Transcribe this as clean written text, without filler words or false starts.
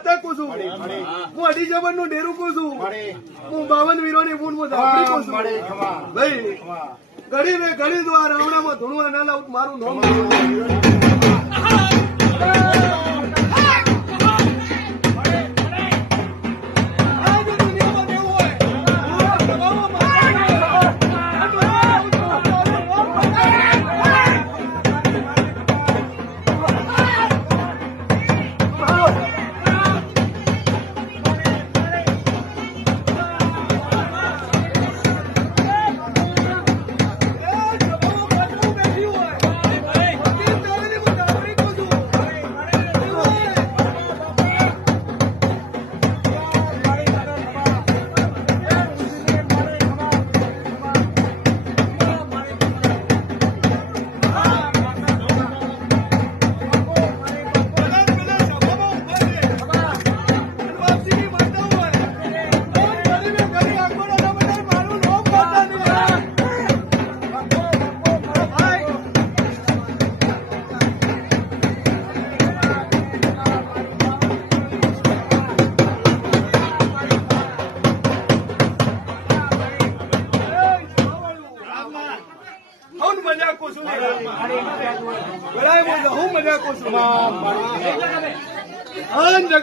હું 2 જબર નું ડેરું પૂછું, હું 52 વીરોની બૂન માં ધાપડી પૂછું ભાઈ ઘડી રે ઘડી દો આ રાવણામાં ધૂણવા ના લાવ મારું નામ મજા